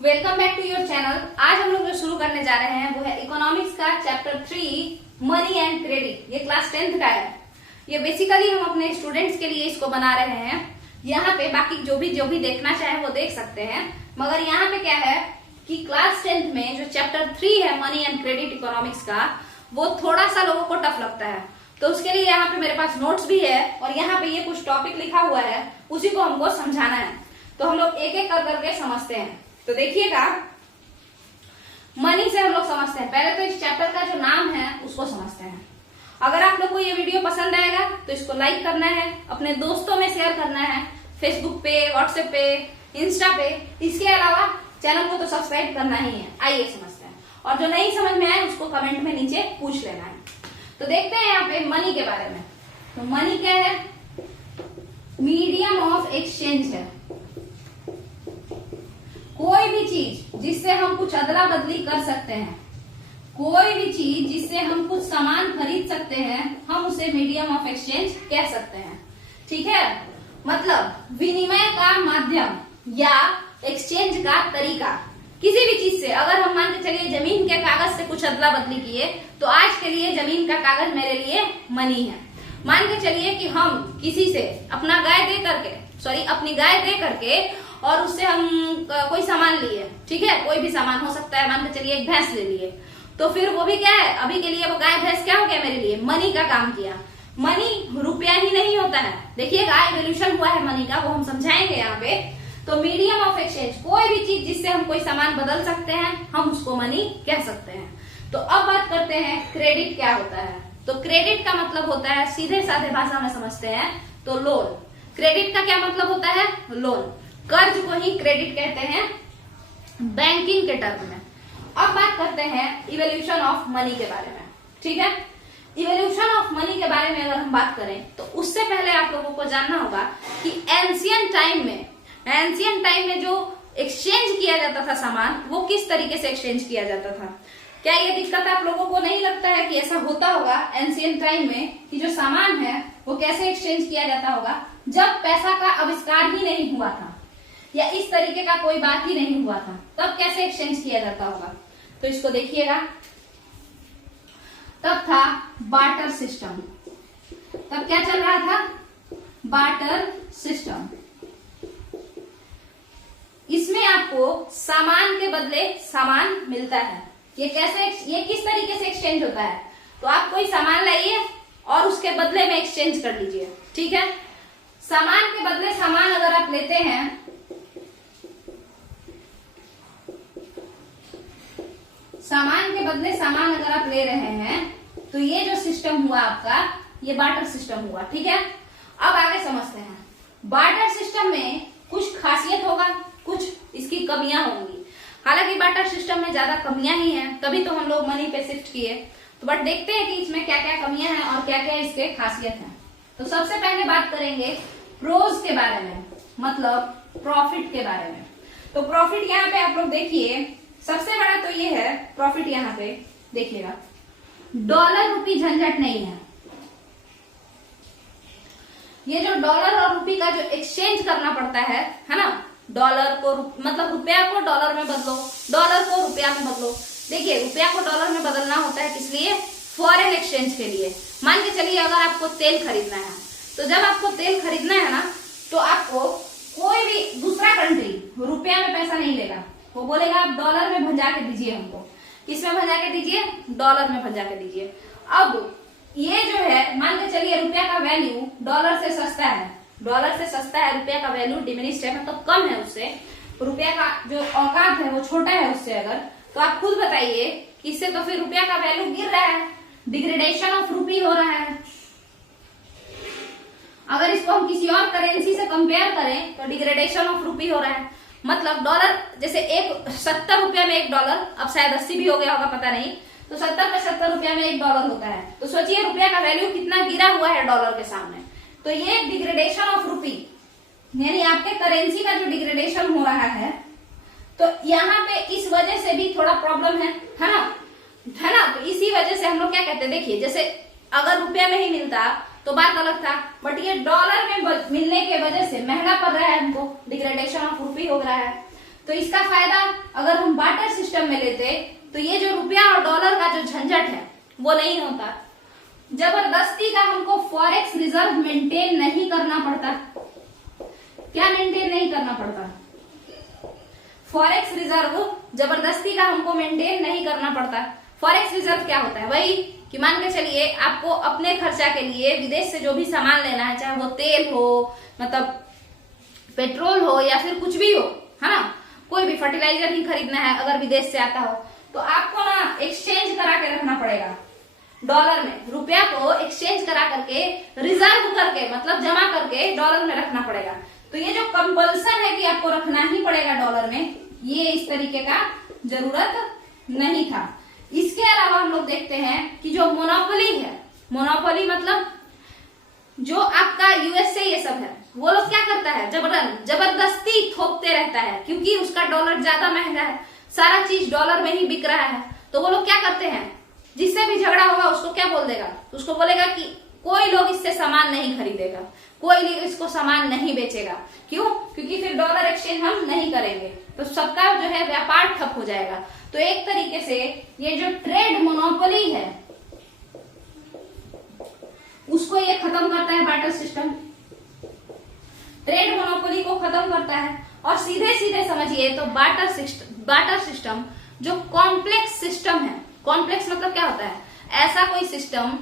Welcome back to your channel. आज हम लोग जो शुरू करने जा रहे हैं वो है इकोनॉमिक्स का चैप्टर 3 मनी एंड क्रेडिट। ये क्लास 10th का है। ये बेसिकली हम अपने स्टूडेंट्स के लिए इसको बना रहे हैं। यहाँ पे बाकी जो भी देखना चाहे वो देख सकते हैं, मगर यहाँ पे क्या है कि क्लास 10th में जो चैप्टर 3 है मनी एंड क्रेडिट इकोनॉमिक्स का, वो थोड़ा सा लोगों को टफ लगता है। तो उसके लिए यहाँ पे मेरे पास नोट्स भी है और यहाँ पे ये कुछ टॉपिक लिखा हुआ है, उसी को हमको समझाना है। तो हम लोग एक एक कर करके समझते हैं। तो देखिएगा, मनी से हम लोग समझते हैं। पहले तो इस चैप्टर का जो नाम है उसको समझते हैं। अगर आप लोग को ये वीडियो पसंद आएगा तो इसको लाइक करना है, अपने दोस्तों में शेयर करना है, फेसबुक पे, व्हाट्सएप पे, इंस्टा पे। इसके अलावा चैनल को तो सब्सक्राइब करना ही है। आइए समझते हैं, और जो नहीं समझ में आए उसको कमेंट में नीचे पूछ लेना है। तो देखते हैं यहाँ पे मनी के बारे में। तो मनी क्या है? मीडियम ऑफ एक्सचेंज है। कोई भी चीज जिससे हम कुछ अदला बदली कर सकते हैं, कोई भी चीज जिससे हम कुछ सामान खरीद सकते हैं, हम उसे मीडियम ऑफ एक्सचेंज कह सकते हैं। ठीक है, मतलब विनिमय का माध्यम या एक्सचेंज का तरीका। किसी भी चीज से, अगर हम मान के चलिए जमीन के कागज से कुछ अदला बदली किए, तो आज के लिए जमीन का कागज मेरे लिए मनी है। मान के चलिए कि हम किसी से अपनी गाय दे करके और उससे हम कोई सामान लिए, ठीक है, कोई भी सामान हो सकता है, मान के चलिए एक भैंस ले लिए, तो फिर वो भी क्या है, अभी के लिए वो गाय भैंस क्या हो गया मेरे लिए? मनी का काम किया। मनी रुपया ही नहीं होता है। देखिएगा, इवोल्यूशन हुआ है मनी का, वो हम समझाएंगे यहाँ पे। तो मीडियम ऑफ एक्सचेंज, कोई भी चीज जिससे हम कोई सामान बदल सकते हैं, हम उसको मनी कह सकते हैं। तो अब बात करते हैं क्रेडिट क्या होता है। तो क्रेडिट का मतलब होता है, सीधे साधे भाषा में समझते हैं तो लोन। क्रेडिट का क्या मतलब होता है? लोन। कर्ज को ही क्रेडिट कहते हैं बैंकिंग के टर्म में। अब बात करते हैं इवोल्यूशन ऑफ मनी के बारे में। ठीक है, इवोल्यूशन ऑफ मनी के बारे में अगर हम बात करें तो उससे पहले आप लोगों को जानना होगा कि एंशियंट टाइम में जो एक्सचेंज किया जाता था सामान, वो किस तरीके से एक्सचेंज किया जाता था। क्या ये दिक्कत आप लोगों को नहीं लगता है कि ऐसा होता होगा एंशियंट टाइम में कि जो सामान है वो कैसे एक्सचेंज किया जाता होगा? जब पैसा का आविष्कार ही नहीं हुआ था या इस तरीके का कोई बात ही नहीं हुआ था, तब कैसे एक्सचेंज किया जाता होगा? तो इसको देखिएगा, तब था बार्टर सिस्टम। तब क्या चल रहा था? Barter system. इसमें आपको सामान के बदले सामान मिलता है। ये किस तरीके से एक्सचेंज होता है? तो आप कोई सामान लाइए और उसके बदले में एक्सचेंज कर लीजिए। ठीक है, सामान के बदले सामान अगर आप लेते हैं, सामान के बदले सामान अगर आप ले रहे हैं, तो ये जो सिस्टम हुआ आपका, ये बार्टर सिस्टम हुआ। ठीक है, अब आगे समझते हैं। बार्टर सिस्टम में कुछ खासियत होगा, कुछ इसकी कमियां होंगी। हालांकि बार्टर सिस्टम में ज्यादा कमियां ही हैं, तभी तो हम लोग मनी पे शिफ्ट किए। तो बट देखते हैं कि इसमें क्या क्या कमियां हैं और क्या क्या इसके खासियत हैं। तो सबसे पहले बात करेंगे प्रोज के बारे में, मतलब प्रॉफिट के बारे में। तो प्रॉफिट यहाँ पे आप लोग देखिए, सबसे बड़ा तो ये है प्रॉफिट। यहाँ पे देखिएगा, डॉलर रुपी झंझट नहीं है। ये जो डॉलर और रुपी का जो एक्सचेंज करना पड़ता है ना, डॉलर को मतलब रुपया को डॉलर में बदलो, डॉलर को रुपया में बदलो। देखिए, रुपया को डॉलर में बदलना होता है किस लिए? फॉरेन एक्सचेंज के लिए। मान के चलिए अगर आपको तेल खरीदना है, तो जब आपको तेल खरीदना है ना, तो आपको कोई भी दूसरा कंट्री रुपया में पैसा नहीं लेगा। वो बोलेगा आप डॉलर में भंजा के दीजिए हमको। किस में भंजा के दीजिए? डॉलर में भंजा के दीजिए। अब ये जो है, मान के चलिए रुपया का वैल्यू डॉलर से सस्ता है, रुपया का वैल्यू डिमिनिश्ड है, मतलब कम है उससे। रुपया का जो औकात है वो छोटा है उससे। अगर तो आप खुद बताइए कि इससे तो फिर रुपया का वैल्यू गिर रहा है, डिग्रेडेशन ऑफ रुपी हो रहा है। अगर इसको हम किसी और करेंसी से कंपेयर करें तो डिग्रेडेशन ऑफ रुपी हो रहा है। मतलब डॉलर जैसे 70 रुपया में $1, अब शायद 80 भी हो गया होगा, पता नहीं, तो 70 रुपया में $1 होता है। तो सोचिए रुपया का वैल्यू कितना गिरा हुआ है डॉलर के सामने। तो ये डिग्रेडेशन ऑफ रुपी, यानी आपके करेंसी का जो डिग्रेडेशन हो रहा है, तो यहाँ पे इस वजह से भी थोड़ा प्रॉब्लम है ना। तो इसी वजह से हम लोग क्या कहते हैं, देखिए, जैसे अगर रुपया में ही मिलता तो बात अलग था, बट ये डॉलर में मिलने के वजह से महंगा पड़ रहा है हमको, डिग्रेडेशन ऑफ रुपी हो रहा है। तो इसका फायदा अगर हम बार्टर सिस्टम में लेते तो ये जो रुपया और डॉलर का जो झंझट है वो नहीं होता। जबरदस्ती का हमको फॉरेक्स रिजर्व मेंटेन नहीं करना पड़ता। क्या मेंटेन नहीं करना पड़ता? फॉरेक्स रिजर्व जबरदस्ती का हमको मेंटेन नहीं करना पड़ता। फॉरेक्स रिजर्व क्या होता है? वही कि मान के चलिए आपको अपने खर्चा के लिए विदेश से जो भी सामान लेना है, चाहे वो तेल हो, मतलब पेट्रोल हो या फिर कुछ भी हो, है ना, कोई भी फर्टिलाइजर ही खरीदना है अगर विदेश से आता हो, तो आपको ना एक्सचेंज करा के रखना पड़ेगा डॉलर में। रुपया को एक्सचेंज करा करके, रिजर्व करके, मतलब जमा करके डॉलर में रखना पड़ेगा। तो ये जो कंपल्सन है कि आपको रखना ही पड़ेगा डॉलर में, ये इस तरीके का जरूरत नहीं था। इसके अलावा हम लोग देखते हैं कि जो मोनोपोली है, मोनोपोली मतलब जो आपका यूएसए ये सब है, वो लोग क्या करता है, जबरदस्ती थोपते रहता है, क्योंकि उसका डॉलर ज्यादा महंगा है, सारा चीज डॉलर में ही बिक रहा है। तो वो लोग क्या करते हैं, जिससे भी झगड़ा होगा उसको क्या बोल देगा, उसको बोलेगा कि कोई लोग इससे सामान नहीं खरीदेगा, कोई लोग इसको सामान नहीं बेचेगा। क्यों? क्योंकि फिर डॉलर एक्सचेंज हम नहीं करेंगे, तो सबका जो है व्यापार ठप हो जाएगा। तो एक तरीके से ये जो ट्रेड मोनोपोली है उसको ये खत्म करता है बार्टर सिस्टम। ट्रेड मोनोपोली को खत्म करता है। और सीधे सीधे समझिए तो बार्टर सिस्टम जो कॉम्प्लेक्स सिस्टम है, कॉम्प्लेक्स मतलब क्या होता है, ऐसा कोई सिस्टम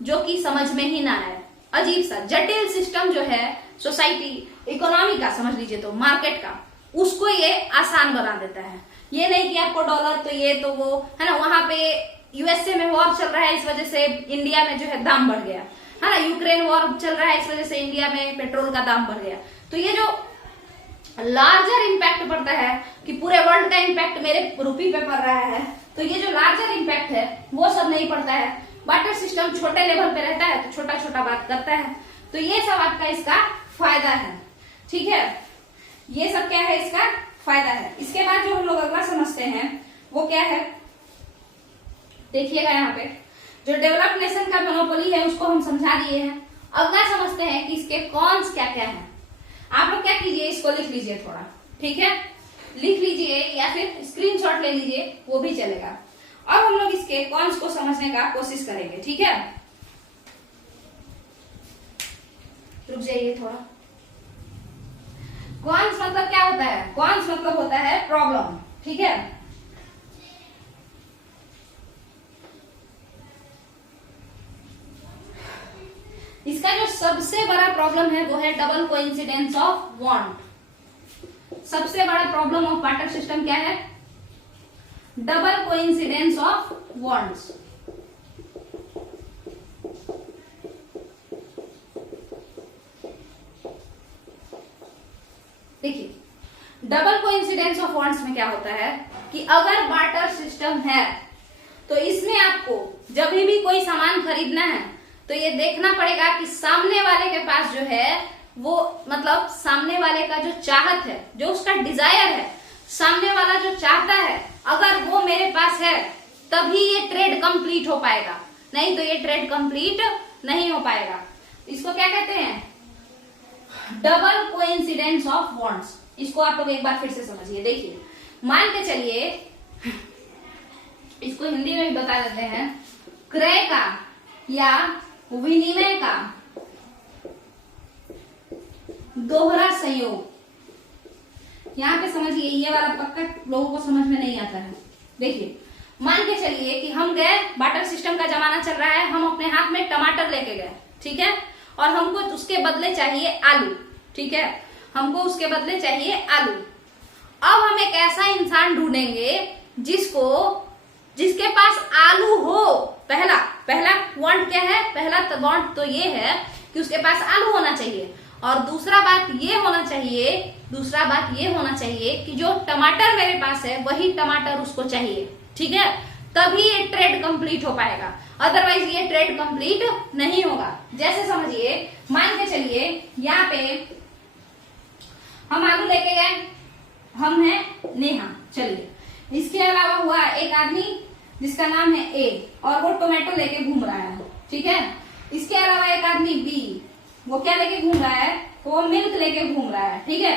जो कि समझ में ही ना आए, अजीब सा जटिल सिस्टम जो है सोसाइटी, इकोनॉमी का समझ लीजिए तो मार्केट का, उसको ये आसान बना देता है। ये नहीं कि आपको डॉलर तो ये तो वो है ना, वहां पे यूएसए में वॉर चल रहा है इस वजह से इंडिया में जो है दाम बढ़ गया, है ना, यूक्रेन वॉर चल रहा है इस वजह से इंडिया में पेट्रोल का दाम बढ़ गया। तो ये जो लार्जर इम्पैक्ट पड़ता है कि पूरे वर्ल्ड का इम्पैक्ट मेरे रूपी पे पड़ रहा है, तो ये जो लार्जर इम्पैक्ट है वो सब नहीं पड़ता है। बार्टर सिस्टम छोटे लेवल पे रहता है तो छोटा छोटा बात करता है। तो ये सब आपका इसका फायदा है, ठीक है, ये सब क्या है, इसका फायदा है। इसके बाद जो हम लोग अगला समझते हैं वो क्या है, देखिएगा यहाँ पे जो डेवलप्ड नेशन का मोनोपोली है उसको हम समझा दिए हैं। अगला समझते हैं कि इसके कॉन्स क्या क्या है। आप लोग क्या कीजिए, इसको लिख लीजिए थोड़ा, ठीक है, लिख लीजिए या फिर स्क्रीनशॉट ले लीजिए, वो भी चलेगा। अब हम लोग इसके कॉन्स को समझने का कोशिश करेंगे, ठीक है। रुक जाइए थोड़ा। कॉन्स मतलब क्या होता है, कॉन्स मतलब होता है प्रॉब्लम, ठीक है। इसका जो सबसे बड़ा प्रॉब्लम है वो है डबल कोइंसिडेंस ऑफ वांट। सबसे बड़ा प्रॉब्लम ऑफ बार्टर सिस्टम क्या है, डबल कोइंसिडेंस ऑफ वांट्स। देखिए डबल कोइंसिडेंस ऑफ वांट्स में क्या होता है कि अगर बार्टर सिस्टम है तो इसमें आपको जब भी कोई सामान खरीदना है तो ये देखना पड़ेगा कि सामने वाले के पास जो है वो, मतलब सामने वाले का जो चाहत है, जो उसका डिजायर है, सामने वाला जो चाहता है, अगर वो मेरे पास है तभी ये ट्रेड कंप्लीट हो पाएगा, नहीं तो ये ट्रेड कंप्लीट नहीं हो पाएगा। इसको क्या कहते हैं, डबल कोइंसिडेंस ऑफ वांट्स। इसको आप लोग एक बार फिर से समझिए। देखिए मान के चलिए, इसको हिंदी में भी बता देते हैं, क्रय का या विनिमय का दोहरा संयोग। यहां पे समझिए, ये वाला पक्का लोगों को समझ में नहीं आता है। देखिए मान के चलिए कि हम गए, बार्टर सिस्टम का जमाना चल रहा है, हम अपने हाथ में टमाटर लेके गए, ठीक है, और हमको उसके बदले चाहिए आलू, ठीक है, हमको उसके बदले चाहिए आलू। अब हम एक ऐसा इंसान ढूंढेंगे जिसके पास आलू हो। पहला वांट क्या है, पहला वांट तो ये है कि उसके पास आलू होना चाहिए, और दूसरा बात ये होना चाहिए कि जो टमाटर मेरे पास है वही टमाटर उसको चाहिए, ठीक है, तभी ये ट्रेड कंप्लीट हो पाएगा, अदरवाइज ये ट्रेड कंप्लीट नहीं होगा। जैसे समझिए, मान के चलिए यहाँ पे हम आलू लेके गए, हम हैं नेहा, चलिए, इसके अलावा हुआ एक आदमी जिसका नाम है ए और वो टोमेटो लेके घूम रहा है, ठीक है। इसके अलावा एक आदमी बी, वो क्या लेके घूम रहा है, वो मिल्क लेके घूम रहा है, ठीक है।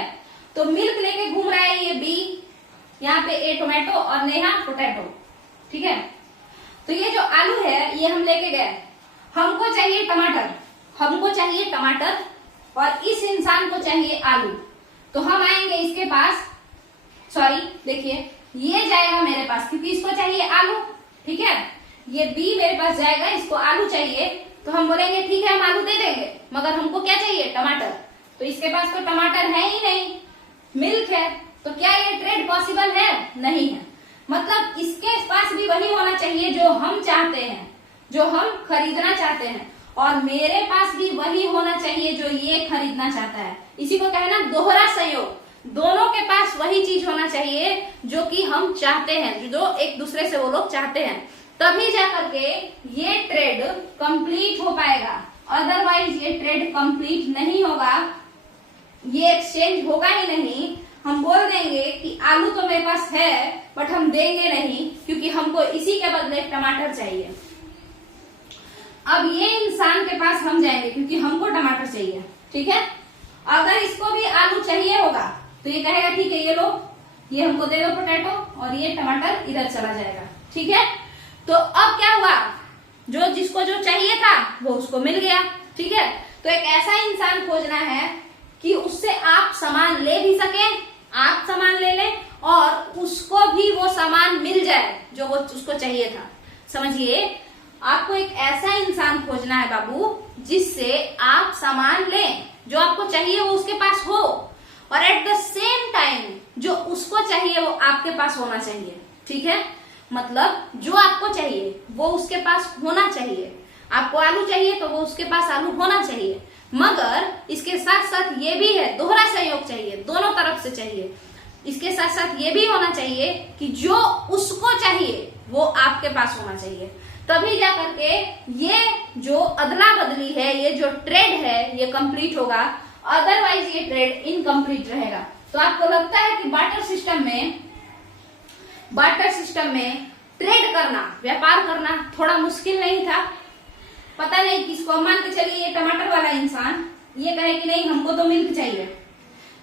तो मिल्क लेके घूम रहा है ये बी, यहाँ पे ए टोमेटो और नेहा पोटैटो, ठीक है। तो ये जो आलू है ये हम लेके गए, हमको चाहिए टमाटर, हमको चाहिए टमाटर और इस इंसान को चाहिए आलू। तो हम आएंगे इसके पास, सॉरी देखिए ये जाएगा मेरे पास क्योंकि इसको चाहिए आलू, ठीक है। ये बी मेरे पास जाएगा, इसको आलू चाहिए, तो हम बोलेंगे ठीक है हम आलू दे देंगे, मगर हमको क्या चाहिए टमाटर। तो इसके पास तो टमाटर है ही नहीं, मिल्क है, तो क्या ये ट्रेड पॉसिबल है? नहीं है। मतलब इसके पास भी वही होना चाहिए जो हम चाहते हैं, जो हम खरीदना चाहते हैं, और मेरे पास भी वही होना चाहिए जो ये खरीदना चाहता है। इसी को कहना दोहरा संयोग, दोनों के पास वही चीज होना चाहिए जो कि हम चाहते हैं, जो एक दूसरे से वो लोग चाहते हैं, तभी जाकर के ये ट्रेड कंप्लीट हो पाएगा। अदरवाइज ये ट्रेड कंप्लीट नहीं होगा, ये एक्सचेंज होगा ही नहीं। हम बोल देंगे कि आलू तो मेरे पास है बट हम देंगे नहीं क्योंकि हमको इसी के बदले टमाटर चाहिए। अब ये इंसान के पास हम जाएंगे क्योंकि हमको टमाटर चाहिए, ठीक है। अगर इसको भी आलू चाहिए होगा तो ये कहेगा ठीक है ये लो, ये हमको दे दो पोटैटो, और ये टमाटर इधर चला जाएगा, ठीक है। तो अब क्या हुआ, जो जिसको जो चाहिए था वो उसको मिल गया, ठीक है। तो एक ऐसा इंसान खोजना है कि उससे आप सामान ले भी सके, आप सामान ले लें और उसको भी वो सामान मिल जाए जो वो उसको चाहिए था। समझिए, आपको एक ऐसा इंसान खोजना है बाबू जिससे आप सामान लें, जो आपको चाहिए वो उसके पास हो, और एट द सेम टाइम जो उसको चाहिए वो आपके पास होना चाहिए, ठीक है। मतलब जो आपको चाहिए वो उसके पास होना चाहिए। आपको आलू चाहिए तो वो उसके पास आलू होना चाहिए, मगर इसके साथ साथ ये भी है, दोहरा सहयोग चाहिए, दोनों तरफ से चाहिए। इसके साथ साथ ये भी होना चाहिए कि जो उसको चाहिए वो आपके पास होना चाहिए, तभी जाकर के ये जो अदला बदली है, ये जो ट्रेड है ये कंप्लीट होगा। अदरवाइज ये ट्रेड इनकम्प्लीट रहेगा। तो आपको लगता है कि बार्टर सिस्टम में ट्रेड करना, व्यापार करना थोड़ा मुश्किल नहीं था? पता नहीं किसको, मान के चलिए ये टमाटर वाला इंसान ये कहे कि नहीं हमको तो मिल्क चाहिए,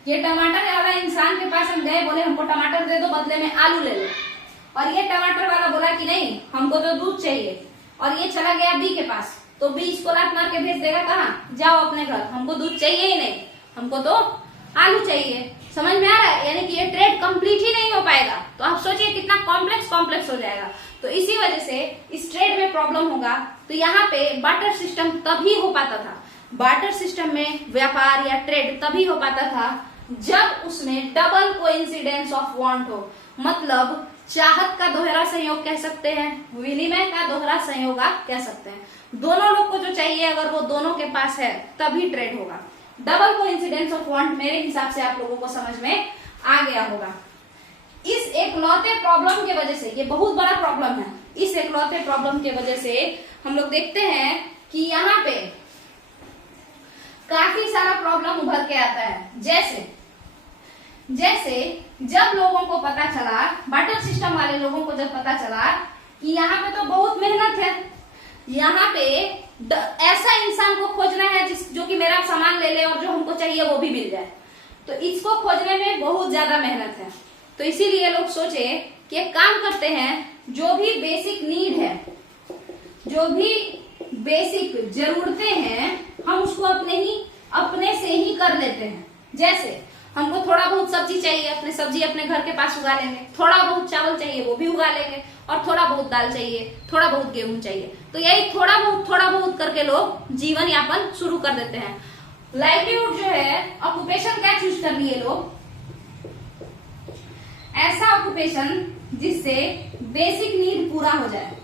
ये टमाटर वाला इंसान के पास हम गए, बोले हमको टमाटर दे दो बदले में आलू ले लो, और ये टमाटर वाला बोला कि नहीं हमको तो दूध चाहिए, और ये चला गया बी के पास, तो बी इसको लात मार के भेज देगा कहाँ, जाओ अपने घर, हमको दूध चाहिए ही नहीं, हमको तो आलू चाहिए। समझ में आ रहा है? यानी कि ये ट्रेड कंप्लीट ही नहीं हो पाएगा। तो आप सोचिए कितना कॉम्प्लेक्स हो जाएगा। तो इसी वजह से इस ट्रेड में प्रॉब्लम होगा। तो यहाँ पे बार्टर सिस्टम तभी हो पाता था, बार्टर सिस्टम में व्यापार या ट्रेड तभी हो पाता था जब उसमें डबल कोइंसिडेंस ऑफ वांट हो, मतलब चाहत का दोहरा संयोग कह सकते हैं, विनिमय का दोहरा संयोग आप कह सकते हैं। दोनों लोग को जो चाहिए अगर वो दोनों के पास है तभी ट्रेड होगा। डबल कोइंसिडेंस ऑफ वांट मेरे हिसाब से आप लोगों को समझ में आ गया होगा। इस एकलौते प्रॉब्लम के वजह से, ये बहुत बड़ा प्रॉब्लम है, इस एकलौते प्रॉब्लम के वजह से हम लोग देखते हैं कि यहाँ पे काफी सारा प्रॉब्लम उभर के आता है। जैसे जब लोगों को पता चला, बार्टर सिस्टम वाले लोगों को जब पता चला कि यहाँ पे तो बहुत मेहनत है, यहाँ पे ऐसा इंसान को खोजना है जो कि मेरा सामान ले ले और जो हमको चाहिए वो भी मिल जाए, तो इसको खोजने में बहुत ज्यादा मेहनत है। तो इसीलिए लोग सोचे कि एक काम करते हैं, जो भी बेसिक नीड है, जो भी बेसिक जरूरतें हैं, हम उसको अपने से ही कर लेते हैं। जैसे हमको थोड़ा बहुत सब्जी चाहिए, अपने सब्जी अपने घर के पास उगा लेंगे, थोड़ा बहुत चावल चाहिए वो भी उगा लेंगे, और थोड़ा बहुत दाल चाहिए, थोड़ा बहुत गेहूं चाहिए। तो यही थोड़ा बहुत करके लोग जीवन यापन शुरू कर देते हैं। लाइवलीहुड जो है, ऑक्यूपेशन क्या चूज कर लिए लोग, ऐसा ऑक्यूपेशन जिससे बेसिक नीड पूरा हो जाए।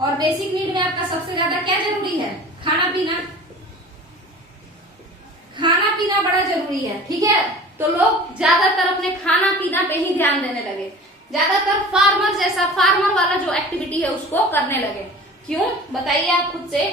और बेसिक नीड में आपका सबसे ज्यादा क्या जरूरी है? खाना पीना। खाना पीना बड़ा जरूरी है, ठीक है। तो लोग ज्यादातर अपने खाना पीना पे ही ध्यान देने लगे, ज्यादातर फार्मर वाला जो एक्टिविटी है उसको करने लगे। क्यों बताइए आप खुद से?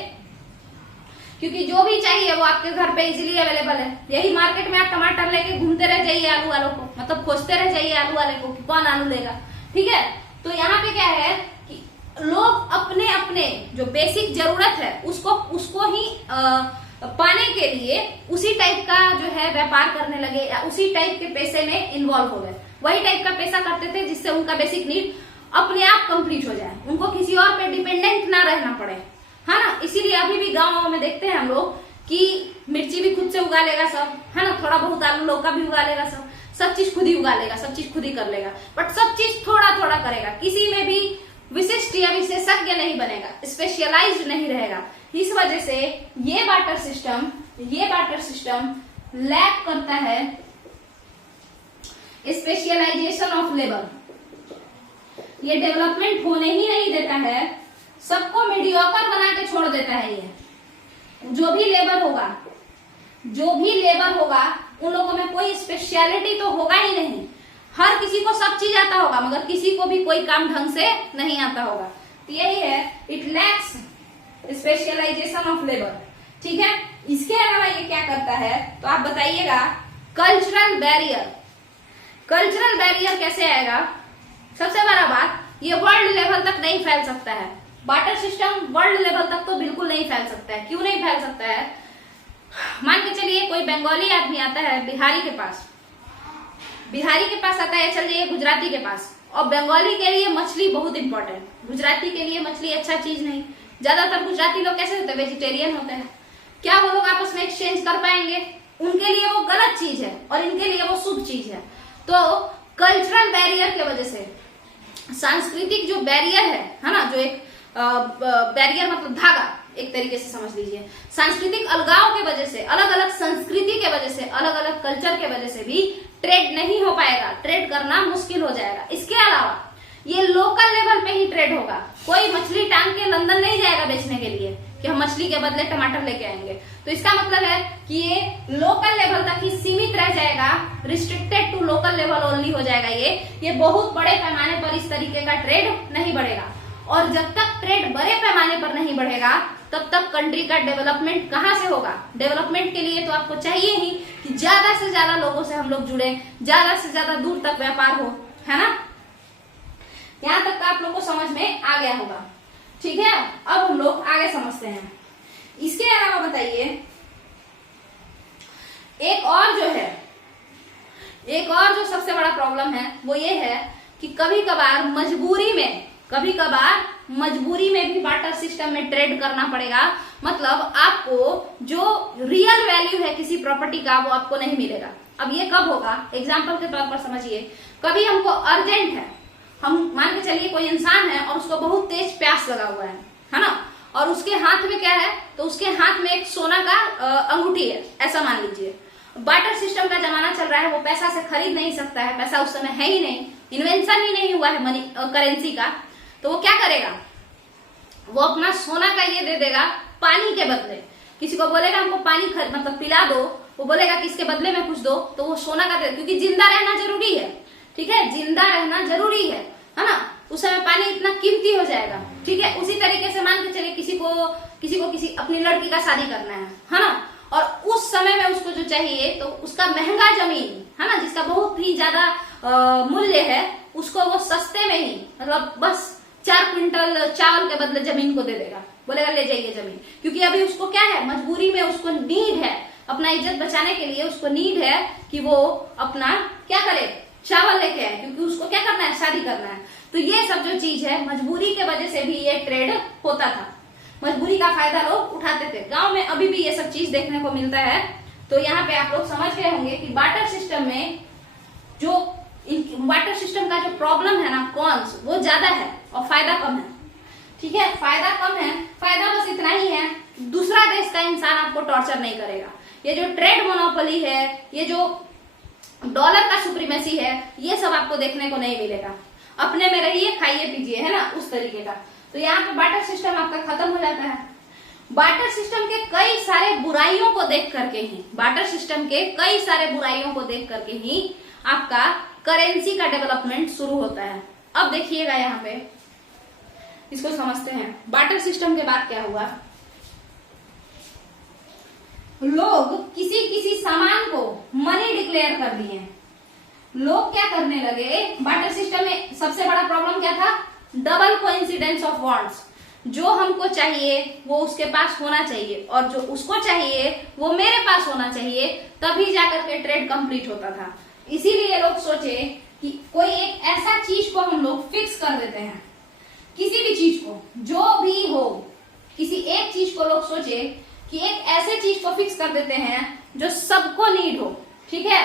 क्योंकि जो भी चाहिए वो आपके घर पे इजीली अवेलेबल है। यही मार्केट में आप टमाटर लेके घूमते रह जाइए आलू वालों को, मतलब खोजते रह जाइए आलू वाले को कि कौन आलू लेगा, ठीक है। तो यहाँ पे क्या है कि लोग अपने जो बेसिक जरूरत है उसको ही पाने के लिए उसी टाइप का जो है व्यापार करने लगे या उसी टाइप के पैसे में इन्वॉल्व हो गए। वही टाइप का पैसा करते थे जिससे उनका बेसिक नीड अपने आप कंप्लीट हो जाए, उनको किसी और पे डिपेंडेंट ना रहना पड़े, है ना। इसीलिए अभी भी गाँव में देखते हैं हम लोग कि मिर्ची भी खुद से उगा लेगा सब, है ना, थोड़ा बहुत आलू लौका भी उगा लेगा, सब चीज खुद ही उगा लेगा, सब चीज खुद ही कर लेगा, बट सब चीज थोड़ा थोड़ा करेगा, किसी में भी विशिष्ट या विशेषज्ञ नहीं बनेगा, स्पेशलाइज्ड नहीं रहेगा। इस वजह से ये बार्टर सिस्टम लैक करता है स्पेशलाइजेशन ऑफ लेबर। ये डेवलपमेंट होने ही नहीं देता है, सबको मीडियोकर बना के छोड़ देता है। ये जो भी लेबर होगा उन लोगों में कोई स्पेशलिटी तो होगा ही नहीं। हर किसी को सब चीज आता होगा मगर किसी को भी कोई काम ढंग से नहीं आता होगा। तो यही है, it lacks specialisation of labour. ठीक है, इसके अलावा ये क्या करता है तो आप बताइएगा। कल्चरल बैरियर कैसे आएगा? सबसे बड़ा बात, ये वर्ल्ड लेवल तक नहीं फैल सकता है। बार्टर सिस्टम वर्ल्ड लेवल तक तो बिल्कुल नहीं फैल सकता है। क्यों नहीं फैल सकता है? मान के चलिए कोई बंगाली आदमी आता है बिहारी के पास आता है, चल जाइए गुजराती के पास, और बंगाली के लिए मछली बहुत इंपॉर्टेंट, गुजराती के लिए मछली अच्छा चीज नहीं। ज्यादातर गुजराती लोग कैसे होते हैं? वेजिटेरियन होते हैं। क्या वो लोग आपस में एक्सचेंज कर पाएंगे? उनके लिए वो गलत चीज है और इनके लिए वो शुभ चीज है। तो कल्चरल बैरियर की वजह से, सांस्कृतिक जो बैरियर है ना, जो एक बैरियर मतलब धागा एक तरीके से समझ लीजिए, सांस्कृतिक अलगाव के वजह से, अलग अलग संस्कृति के वजह से, अलग अलग कल्चर के वजह से भी ट्रेड नहीं हो पाएगा, ट्रेड करना मुश्किल हो जाएगा। इसके अलावा ये लोकल लेवल पे ही ट्रेड होगा। कोई मछली टांग के लंदन नहीं जाएगा बेचने के लिए कि हम मछली के बदले टमाटर लेके आएंगे। तो इसका मतलब है कि ये लोकल लेवल तक ही सीमित रह जाएगा, restricted to local level only हो जाएगा। ये बहुत बड़े पैमाने पर इस तरीके का ट्रेड नहीं बढ़ेगा। और जब तक ट्रेड बड़े पैमाने पर नहीं बढ़ेगा तब तक कंट्री का डेवलपमेंट कहाँ से होगा? डेवलपमेंट के लिए तो आपको चाहिए ही कि ज्यादा से ज्यादा लोगों से हम लोग जुड़े, ज्यादा से ज्यादा दूर तक व्यापार हो, है ना। यहाँ तक का आप लोग को समझ में आ गया होगा। ठीक है, अब हम लोग आगे समझते हैं। इसके अलावा बताइए, एक और जो सबसे बड़ा प्रॉब्लम है वो ये है कि कभी कभार मजबूरी में भी बार्टर सिस्टम में ट्रेड करना पड़ेगा। मतलब आपको जो रियल वैल्यू है किसी प्रॉपर्टी का वो आपको नहीं मिलेगा। अब ये कब होगा? एग्जाम्पल के तौर पर समझिए, कभी हमको अर्जेंट है, हम मान के चलिए कोई इंसान है और उसको बहुत तेज प्यास लगा हुआ है ना, और उसके हाथ में क्या है? तो उसके हाथ में एक सोना का अंगूठी है, ऐसा मान लीजिए। बार्टर सिस्टम का जमाना चल रहा है, वो पैसा से खरीद नहीं सकता है, पैसा उस समय है ही नहीं, इन्वेंशन ही नहीं हुआ है मनी करेंसी का। तो वो क्या करेगा? वो अपना सोना का ये दे देगा पानी के बदले। किसी को बोलेगा हमको पानी मतलब पिला दो, वो बोलेगा कि इसके बदले में कुछ दो, तो वो सोना का दे, क्योंकि जिंदा रहना जरूरी है। ठीक है, जिंदा रहना जरूरी है ना। उस समय पानी इतना कीमती हो जाएगा। ठीक है, उसी तरीके से मान के चलिए किसी को अपनी लड़की का शादी करना है ना, और उस समय में उसको जो चाहिए तो उसका महंगा जमीन है ना, जिसका बहुत ही ज्यादा मूल्य है, उसको वो सस्ते में ही मतलब बस 4 क्विंटल चावल के बदले जमीन को दे देगा, बोलेगा ले जाइए जमीन। क्योंकि अभी उसको क्या है? मजबूरी में उसको नीड है, अपना इज्जत बचाने के लिए उसको नीड है कि वो अपना क्या करे? चावल लेके आए, क्योंकि उसको क्या करना है? शादी करना है। तो ये सब जो चीज है, मजबूरी के वजह से भी ये ट्रेड होता था, मजबूरी का फायदा लोग उठाते थे। गांव में अभी भी ये सब चीज देखने को मिलता है। तो यहाँ पे आप लोग समझ गए होंगे कि बार्टर सिस्टम में बार्टर सिस्टम का जो प्रॉब्लम है ना, कॉन्स वो ज्यादा है और फायदा कम है। ठीक है, फायदा कम है, फायदा बस इतना ही है, दूसरा देश का इंसान आपको टॉर्चर नहीं करेगा। ये जो ट्रेड मोनोपोली है, ये जो डॉलर का सुप्रीमेसी है, ये सब आपको देखने को नहीं मिलेगा। अपने में रहिए, खाइए पीजिए, है ना, उस तरीके का। तो यहाँ पे बार्टर सिस्टम आपका खत्म हो जाता है। बार्टर सिस्टम के कई सारे बुराइयों को देख करके ही आपका करेंसी का डेवलपमेंट शुरू होता है। अब देखिएगा यहाँ पे, इसको समझते हैं। बार्टर सिस्टम के बाद क्या हुआ? लोग किसी सामान को मनी डिक्लेयर कर दिए। लोग क्या करने लगे? बार्टर सिस्टम में सबसे बड़ा प्रॉब्लम क्या था? Double coincidence of wants. जो हमको चाहिए वो उसके पास होना चाहिए और जो उसको चाहिए वो मेरे पास होना चाहिए, तभी जाकर के ट्रेड कंप्लीट होता था। इसीलिए लोग सोचे कि कोई एक ऐसा चीज को हम लोग फिक्स कर देते हैं, किसी भी चीज को जो भी हो, किसी एक चीज को लोग सोचे कि एक ऐसे चीज को फिक्स कर देते हैं जो सबको नीड हो, ठीक है,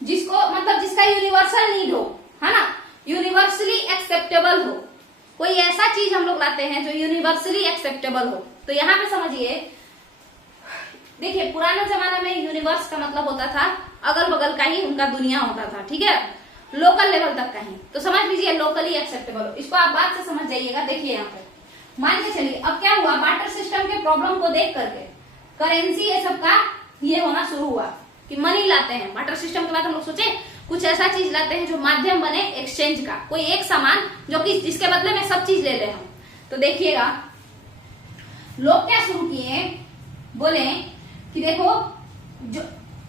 जिसको मतलब जिसका यूनिवर्सल नीड हो, है ना, यूनिवर्सली एक्सेप्टेबल हो। कोई ऐसा चीज हम लोग लाते हैं जो यूनिवर्सली एक्सेप्टेबल हो। तो यहाँ पे समझिए, देखिए पुराने जमाने में यूनिवर्स का मतलब होता था अगल बगल का ही उनका दुनिया होता था, ठीक है, लोकल लेवल तक का ही। तो समझ लीजिए लोकली एक्सेप्टेबल, इसको आप बात से समझ जाइएगा। देखिए यहाँ पे मान के चलिए, अब क्या हुआ, बार्टर सिस्टम के प्रॉब्लम को देख करके करेंसी ये सब का ये होना शुरू हुआ कि मनी लाते हैं। बार्टर सिस्टम के बाद हम लोग सोचे कुछ ऐसा चीज लाते हैं जो माध्यम बने एक्सचेंज का, कोई एक सामान जो कि जिसके बदले में सब चीज ले ले हम। तो देखिएगा लोग क्या शुरू किए, बोले कि देखो जो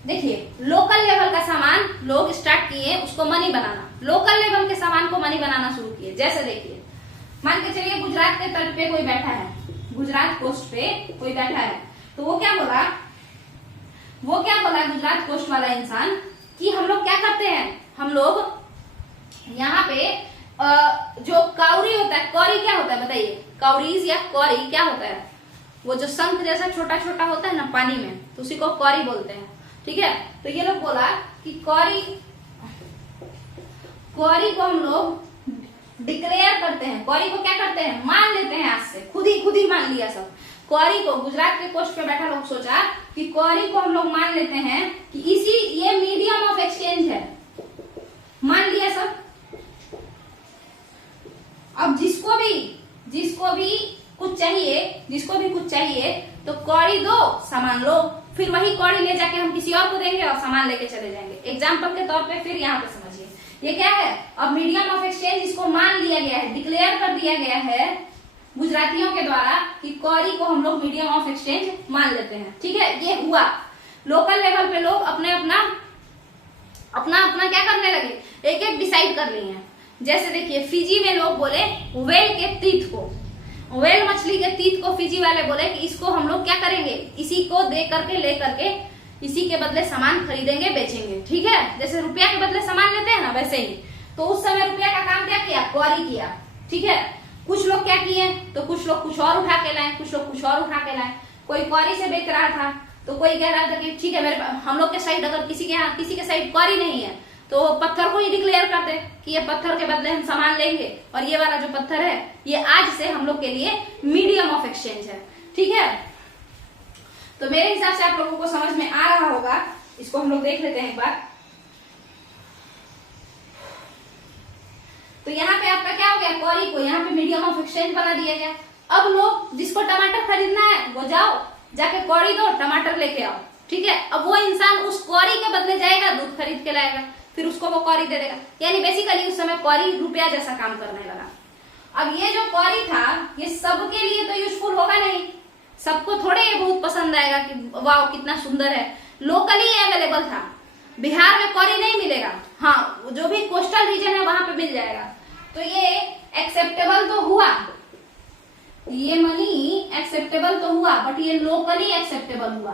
देखिए लोकल लेवल का सामान लोग स्टार्ट किए उसको मनी बनाना, लोकल लेवल के सामान को मनी बनाना शुरू किए। जैसे देखिए मान के चलिए गुजरात के तट पे कोई बैठा है, गुजरात कोस्ट पे कोई बैठा है, तो वो क्या बोला गुजरात कोस्ट वाला इंसान कि हम लोग क्या करते हैं, हम लोग यहाँ पे जो काउरी होता है, कौरी क्या होता है बताइए, काउरीज या कौरी क्या होता है, वो जो शंख जैसा छोटा छोटा होता है ना पानी में, तो उसी को कौरी बोलते हैं, ठीक है। तो ये लोग बोला कि कौरी को हम लोग डिक्लेयर करते हैं, कौरी को क्या करते हैं, मान लेते हैं, आज से खुद ही मान लिया सब। कौरी को गुजरात के कोस्ट पे बैठा लोग सोचा कि कौरी को हम लोग मान लेते हैं कि ये मीडियम ऑफ एक्सचेंज है, मान लिया सब। अब जिसको भी कुछ चाहिए तो कौड़ी दो, सामान लो, फिर वही कौड़ी ले जाके हम किसी और को देंगे और सामान लेके चले जाएंगे। एग्जाम्पल के तौर पे फिर यहाँ पे समझिए, ये क्या है, अब मीडियम ऑफ एक्सचेंज इसको मान लिया गया है, डिक्लेयर कर दिया गया है गुजरातियों के द्वारा कि कौड़ी को हम लोग मीडियम ऑफ एक्सचेंज मान लेते हैं, ठीक है। ये हुआ लोकल लेवल पे, लोग अपना क्या करने लगे, एक एक डिसाइड कर लिए हैं। जैसे देखिए फिजी में लोग बोले व्हेल के तीत को, व्हेल मछली के तीत को फिजी वाले बोले कि इसको हम लोग क्या करेंगे, इसी को दे करके ले करके इसी के बदले सामान खरीदेंगे बेचेंगे, ठीक है। जैसे रुपया के बदले सामान लेते हैं ना, वैसे ही। तो उस समय रुपया का काम क्या किया, कौड़ी किया, ठीक है। कुछ लोग क्या किए, तो कुछ लोग कुछ और उठा के लाए, कुछ लोग कुछ और उठा के लाए। कोई कौड़ी से बेच रहा था तो कोई कह रहा था कि ठीक है हम लोग के साइड अगर किसी के साइड कौड़ी नहीं है तो पत्थर को ही डिक्लेयर कर दे कि ये पत्थर के बदले हम सामान लेंगे और ये वाला जो पत्थर है ये आज से हम लोग के लिए मीडियम ऑफ एक्सचेंज है, ठीक है। तो मेरे हिसाब से आप लोगों को समझ में आ रहा होगा, इसको हम लोग देख लेते हैं एक बार। तो यहाँ पे आपका क्या हो गया, कौड़ी को यहाँ पे मीडियम ऑफ एक्सचेंज बना दिया गया। अब लोग जिसको टमाटर खरीदना है वो जाके कौड़ी दो, टमाटर लेके आओ, ठीक है। अब वो इंसान उस कौड़ी के बदले जाएगा, दूध खरीद के लाएगा, फिर उसको वो कौड़ी दे देगा। यानी बेसिकली उस समय कौड़ी रुपया जैसा काम करने लगा। अब ये जो कौड़ी था ये सबके लिए तो यूजफुल होगा नहीं, सबको थोड़े ये बहुत पसंद आएगा कि वाह कितना सुंदर है। लोकली अवेलेबल था, बिहार में कौड़ी नहीं मिलेगा, हाँ जो भी कोस्टल रीजन है वहां पे मिल जाएगा। तो ये एक्सेप्टेबल तो हुआ, ये मनी एक्सेप्टेबल तो हुआ, बट ये लोकली एक्सेप्टेबल हुआ।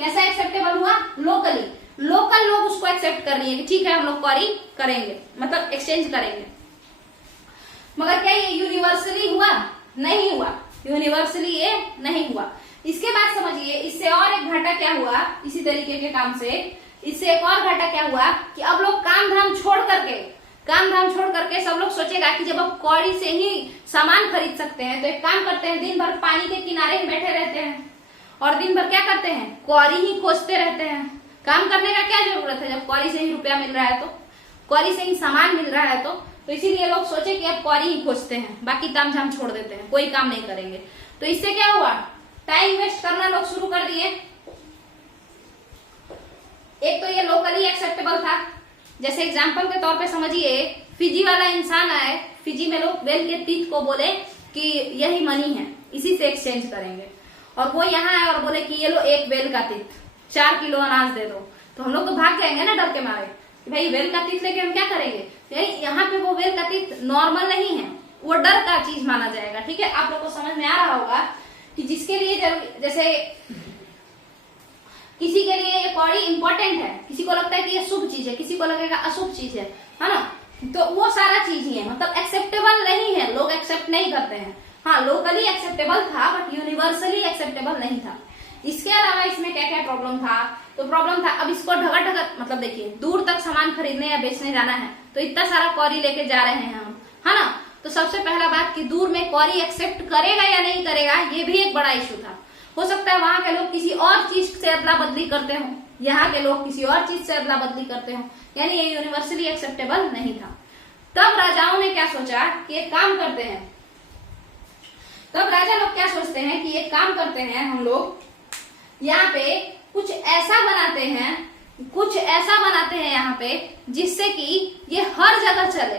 कैसा एक्सेप्टेबल हुआ, लोकली, लोकल लोग उसको एक्सेप्ट कर रही है कि ठीक है हम लोग कौड़ी करेंगे, मतलब एक्सचेंज करेंगे। मगर क्या ये यूनिवर्सली हुआ, नहीं हुआ, यूनिवर्सली ये नहीं हुआ। इसके बाद समझिए इससे और एक घाटा क्या हुआ, इसी तरीके के काम से इससे एक और घाटा क्या हुआ कि अब लोग काम धाम छोड़ करके सब लोग सोचेगा कि जब अब कौड़ी से ही सामान खरीद सकते हैं तो एक काम करते हैं, दिन भर पानी के किनारे ही बैठे रहते हैं और दिन भर क्या करते हैं, कौड़ी ही खोजते रहते हैं। काम करने का क्या जरूरत है जब कौड़ी से ही रुपया मिल रहा है, तो कौड़ी से ही सामान मिल रहा है। तो इसीलिए लोग सोचे कि अब कौड़ी ही खोजते हैं, बाकी ताम झाम छोड़ देते हैं, कोई काम नहीं करेंगे। तो इससे क्या हुआ, टाइम वेस्ट करना लोग शुरू कर दिए। एक तो ये लोकली एक्सेप्टेबल था, जैसे एग्जाम्पल के तौर पे समझिए फिजी वाला इंसान आए, फिजी में लोग वेल के तीत को बोले कि यही मनी है, इसी से एक्सचेंज करेंगे, और वो यहाँ आए और बोले कि ये लो एक वेल का तीत 4 किलो अनाज दे दो। तो हम लोग तो भाग जाएंगे ना डर के मारे, कि भाई वेल का तीत लेके हम क्या करेंगे, यहाँ पे वो वेल का तीत नॉर्मल नहीं है, वो डर का चीज माना जाएगा। ठीक है, आप लोग को समझ में आ रहा होगा कि जिसके लिए जैसे किसी के लिए ये कौड़ी इंपॉर्टेंट है, किसी को लगता है कि ये शुभ चीज है, किसी को लगेगा अशुभ चीज है ना, तो वो सारा चीज ही है, मतलब एक्सेप्टेबल नहीं है, लोग एक्सेप्ट नहीं करते हैं। हाँ, लोकली एक्सेप्टेबल था बट यूनिवर्सली एक्सेप्टेबल नहीं था। इसके अलावा इसमें क्या क्या प्रॉब्लम था, तो प्रॉब्लम था अब इसको ढगा मतलब देखिए दूर तक सामान खरीदने या बेचने जाना है तो इतना सारा कौड़ी लेके जा रहे हैं हम, है ना। तो सबसे पहला बात कि दूर में कौड़ी एक्सेप्ट करेगा या नहीं करेगा, ये भी एक बड़ा इशू था। हो सकता है वहां के लोग किसी और चीज से अदला बदली करते हो, यहाँ के लोग किसी और चीज से अदला बदली करते हो, यानी ये यूनिवर्सली एक्सेप्टेबल नहीं था। तब राजाओं ने क्या सोचा कि एक काम करते हैं, तब राजा लोग क्या सोचते हैं कि एक काम करते हैं, हम लोग यहाँ पे कुछ ऐसा बनाते हैं यहाँ पे जिससे कि ये हर जगह चले।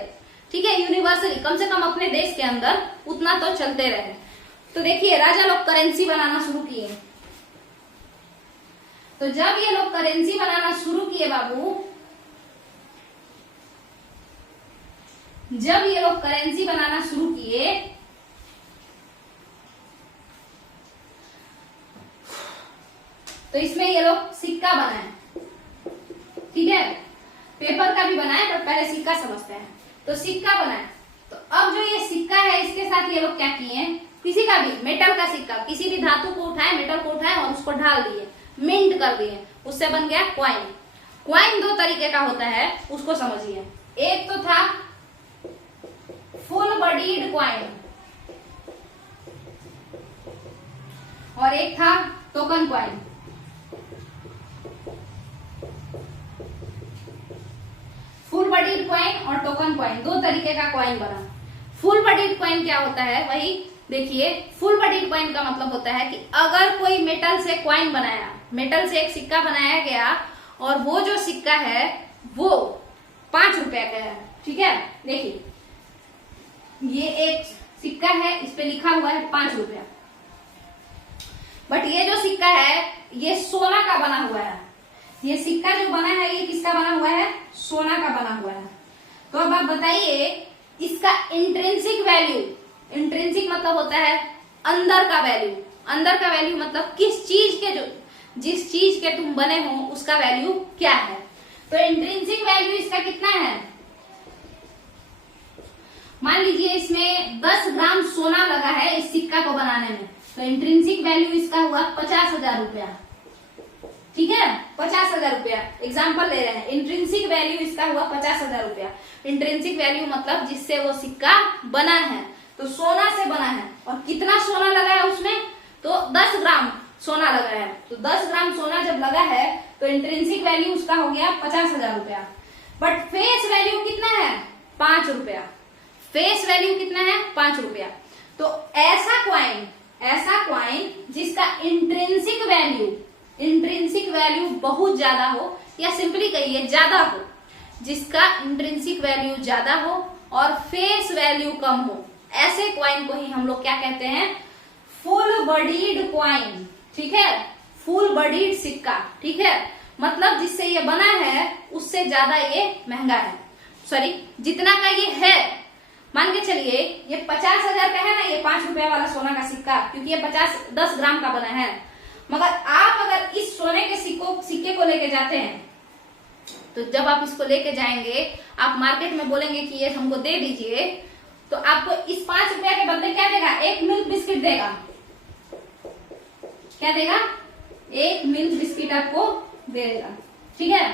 ठीक है, यूनिवर्सली, कम से कम अपने देश के अंदर उतना तो चलते रहे। तो देखिए राजा लोग करेंसी बनाना शुरू किए। तो जब ये लोग करेंसी बनाना शुरू किए बाबू, जब ये लोग करेंसी बनाना शुरू किए तो इसमें ये लोग सिक्का बनाए। ठीक है, पेपर का भी बनाए पर पहले सिक्का समझते हैं। तो सिक्का बनाए, तो अब जो ये सिक्का है इसके साथ ये लोग क्या किए, किसी का भी मेटल का सिक्का, किसी भी धातु को उठाए, मेटल को उठाए और उसको ढाल दिए, मिंट कर दिए, उससे बन गया क्वाइन। क्वाइन दो तरीके का होता है, उसको समझिए। एक तो था फुल बॉडीड क्वाइन और एक था token coin. Full bodied coin और टोकन क्वाइन, दो तरीके का क्वाइन बना। फुल बॉडीड क्वाइन क्या होता है, वही देखिए, फुल बॉडीड क्वाइन का मतलब होता है कि अगर कोई मेटल से क्वाइन बनाया, मेटल से एक सिक्का बनाया गया और वो जो सिक्का है वो 5 रुपए का है। ठीक है, देखिए ये एक सिक्का है, इस पे लिखा हुआ है 5 रुपया, बट ये जो सिक्का है ये सोना का बना हुआ है। ये सिक्का जो बना है ये किसका बना हुआ है, सोना का बना हुआ है। तो अब आप बताइए इसका इंट्रिंसिक वैल्यू, इंट्रिंसिक मतलब होता है अंदर का वैल्यू, अंदर का वैल्यू मतलब किस चीज के, जो जिस चीज के तुम बने हो उसका वैल्यू क्या है। तो इंट्रिंसिक वैल्यू इसका कितना है, मान लीजिए इसमें 10 ग्राम सोना लगा है इस सिक्का को बनाने में, तो इंट्रिंसिक वैल्यू इसका हुआ 50,000 रुपया। ठीक है, 50,000 रुपया एग्जाम्पल ले रहे हैं। इंट्रिंसिक वैल्यू इसका हुआ 50,000 रुपया। इंट्रिंसिक वैल्यू मतलब जिससे वो सिक्का बना है, तो सोना से बना है और कितना सोना लगा है उसमें, तो 10 ग्राम सोना लगा है। तो 10 ग्राम सोना जब लगा है तो इंट्रिंसिक वैल्यू उसका हो गया 50,000 रुपया। बट फेस वैल्यू कितना है, 5 रुपया। फेस वैल्यू कितना है, 5 रुपया। तो ऐसा क्वाइन जिसका इंट्रिंसिक वैल्यू बहुत ज्यादा हो, या सिंपली कहिए ज्यादा हो, जिसका इंट्रिंसिक वैल्यू ज्यादा हो और फेस वैल्यू कम हो, ऐसे क्वाइन को ही हम लोग क्या कहते हैं, फुल बॉडीड क्वाइन। ठीक है, फुल बॉडीड सिक्का। ठीक है, मतलब जिससे ये बना है उससे ज्यादा ये महंगा है, सॉरी जितना का ये है, मान के चलिए ये 50,000 का है ना, ये 5 रुपया वाला सोना का सिक्का, क्योंकि ये 10 ग्राम का बना है। मगर आप अगर इस सोने के सिक्के को लेके जाते हैं, तो जब आप इसको लेके जाएंगे, आप मार्केट में बोलेंगे कि ये हमको दे दीजिए, तो आपको इस 5 रुपया के बदले क्या देगा, एक मिल्क बिस्किट देगा। क्या देगा, एक मिल्क बिस्किट आपको दे देगा। ठीक है,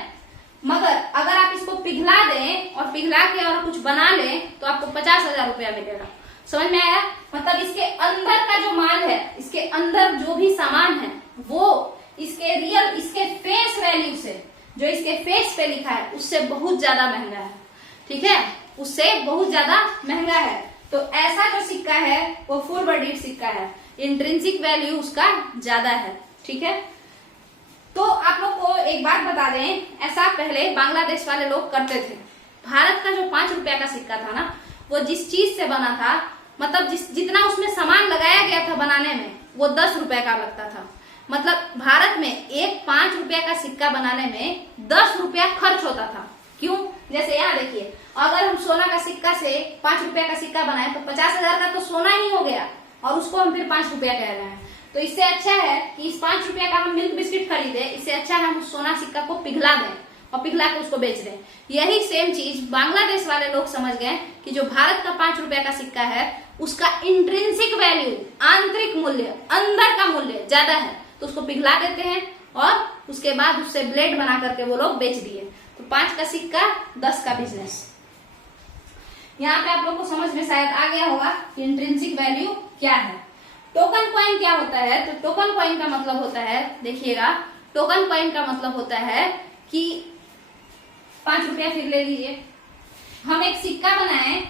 मगर अगर आप इसको पिघला दें और पिघला के और कुछ बना लें तो आपको 50,000 रुपया मिलेगा। समझ में आया, मतलब इसके अंदर का जो माल है, इसके अंदर जो भी सामान है वो इसके फेस वैल्यू से, जो इसके फेस पे लिखा है उससे बहुत ज्यादा महंगा है। ठीक है, उससे बहुत ज्यादा महंगा है। तो ऐसा जो सिक्का है वो फुल बॉडीड सिक्का है, इंट्रिंसिक वैल्यू उसका ज्यादा है। ठीक है, तो आप लोग को एक बात बता दें, ऐसा पहले बांग्लादेश वाले लोग करते थे। भारत का जो 5 रुपया का सिक्का था ना, वो जिस चीज से बना था, मतलब जितना उसमें सामान लगाया गया था बनाने में, वो 10 रुपए का लगता था। मतलब भारत में एक 5 रुपया का सिक्का बनाने में 10 रुपया खर्च होता था। क्यों? जैसे यहाँ देखिए, अगर हम सोना का सिक्का से 5 रुपया का सिक्का बनाए तो 50,000 का तो सोना ही हो गया, और उसको हम फिर 5 रुपया कह रहे हैं। तो इससे अच्छा है कि इस 5 रुपया का हम मिल्क बिस्किट खरीदे, इससे अच्छा है हम उस सोना सिक्का को पिघला दें और पिघला के उसको बेच दें। यही सेम चीज बांग्लादेश वाले लोग समझ गए कि जो भारत का 5 रुपया का सिक्का है उसका इंट्रिंसिक वैल्यू, आंतरिक मूल्य, अंदर का मूल्य ज्यादा है, तो उसको पिघला देते हैं और उसके बाद उससे ब्लेड बना करके वो लोग बेच दिए। तो 5 का सिक्का 10 का बिजनेस। यहाँ पे आप लोग को समझ में शायद आ गया होगा कि इंट्रिंसिक वैल्यू क्या है। टोकन कॉइन क्या होता है? तो टोकन कॉइन का मतलब होता है, देखिएगा, टोकन कॉइन का मतलब होता है कि 5 रुपया फिर ले लीजिए, हम एक सिक्का बनाए